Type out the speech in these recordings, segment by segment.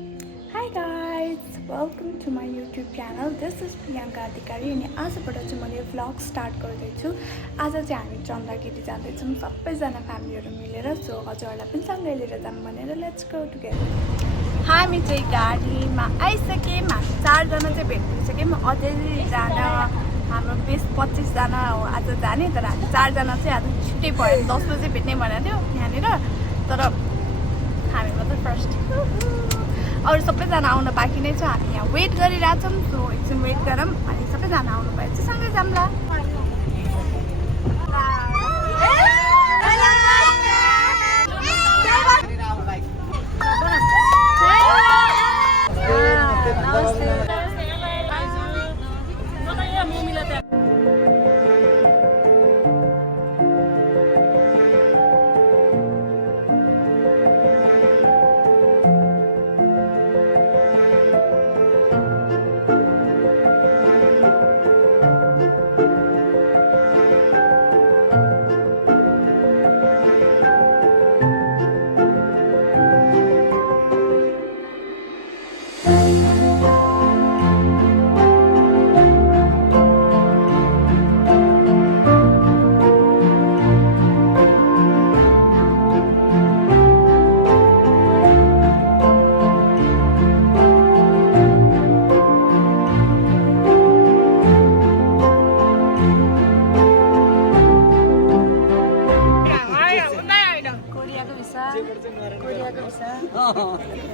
Hi guys, welcome to my YouTube channel. This is Priyanka Adhikari अनि आजबाट चाहिँ मैले vlog start गर्दैछु। आज चाहिँ हामी चन्द्रगिरी जाँदैछौँ सबैजना फ्यामिलीहरू मिलेर। सो हजुरहरूलाई पनि सँगै लिएर जाऊँ भनेर लेट्स गो टुगेदर। हामी चाहिँ गाडीमा आइसक्यौँ। हामी 4 जना चाहिँ भेट भइसक्यौँ। अझै जान हाम्रो 20-25 जना हो आज जाने, तर हामी 4 जना चाहिँ आज छिट्टै भयो। 10 बजे भेट्ने भनेको थियो यहाँनिर, तर हामी मात्र फर्स्ट। अरू सबैजना आउन बाँकी नै छ। हामी यहाँ वेट गरिरहेछौँ। सो एकछिन वेट गरौँ अनि सबैजना आउनु भए चाहिँ सँगै जाउँला।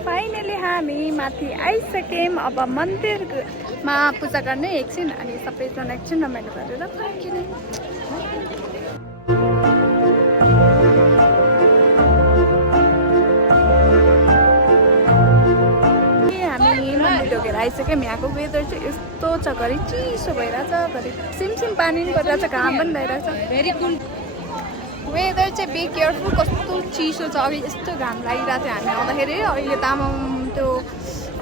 फाइनली हामी माथि आइसक्यौँ। अब मन्दिरमा पूजा गर्ने एकछिन अनि सबैजना एकछिन रमाइलो गरेर फर्किने। हामी मन्दिर ढोकेर आइसक्यौँ। यहाँको वेदर चाहिँ यस्तो छ, घरि चिसो भइरहेछ, घरि सिमसिम पानी पनि परिरहेछ, घाम पनि भइरहेछ। भेरी कुल वेदर चाहिँ बी केयरफुल। कस्तो चिसो छ, अघि यस्तो घाम लागिरहेको थियो हामी आउँदाखेरि। अहिले तामाङ त्यो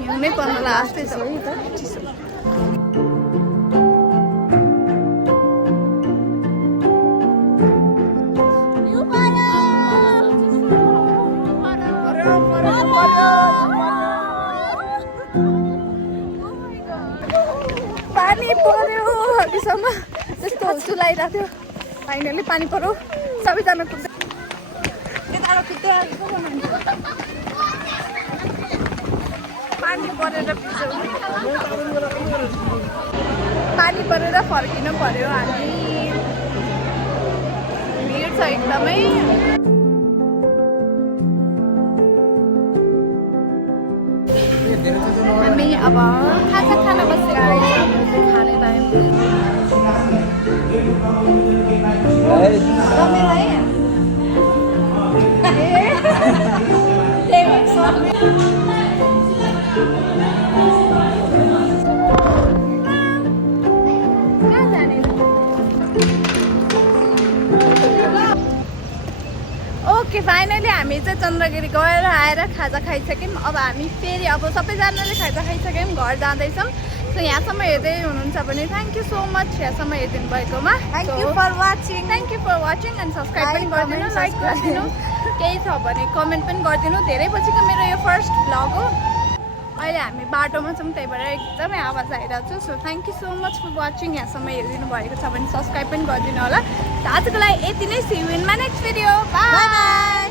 हिउँनै पर्नुलाई जस्तै छ है त चिसो। पानी पर्यो अघिसम्म त्यस्तो चुलाइरहेको थियो। फाइनली पानी पर्यो, सबैजना कुद्दै पानी परेर फर्किनु पर्यो। हामी भिड छ एकदमै। हामी अब खाना बसेर खाने टाइम ओके फाइनली हामी चाहिँ चन्द्रगिरी गएर आएर खाजा खाइसक्यौँ। अब हामी फेरि अब सबैजनाले खाजा खाइसक्यौँ, घर जाँदैछौँ। सो यहाँसम्म हेर्दै हुनुहुन्छ भने थ्याङ्क यू सो मच यहाँसम्म हेरिदिनु भएकोमा। Thank you for watching and subscribe पनि गरिदिनु, लाइक गरिदिनु, केही छ भने कमेन्ट पनि गरिदिनु। धेरै पछिको मेरो यो फर्स्ट भ्लग हो। अहिले हामी बाटोमा छौँ, त्यही भएर एकदमै आवाज आइरहेको छु। So thank you so much for watching. यहाँसम्म हेरिदिनु भएको छ भने सब्सक्राइब पनि गरिदिनु होला। आजको लागि यति नै। See you in my next video. By.